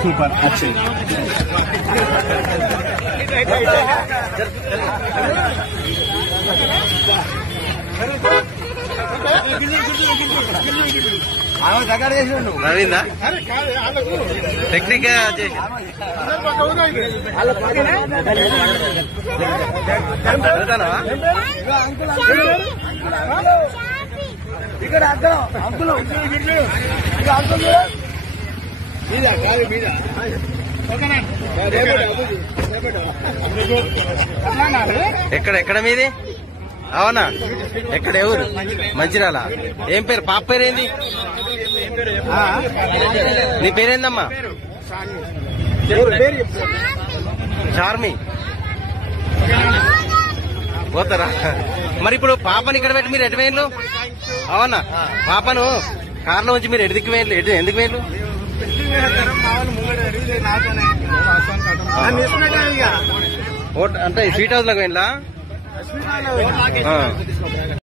super अच्छे నవీందా technique ఇక్కడ అక్కడ అంకులు అంకుల్ ఎక్కడ మీది అవునా ఎక్కడ ఎవరు మంచిర్యాల ఏం పేరు పాప పేరేంది నీ పేరేందమ్మా చార్మి పోతారా మరి ఇప్పుడు పాపని ఇక్కడ పెట్టి మీరు ఎటు వేయండు అవునా పాపను కార్లో వచ్చి మీరు ఎటు వేయండి ఎందుకు వేయండు అంటే స్వీట్ హౌస్ లోకి వెళ్ళా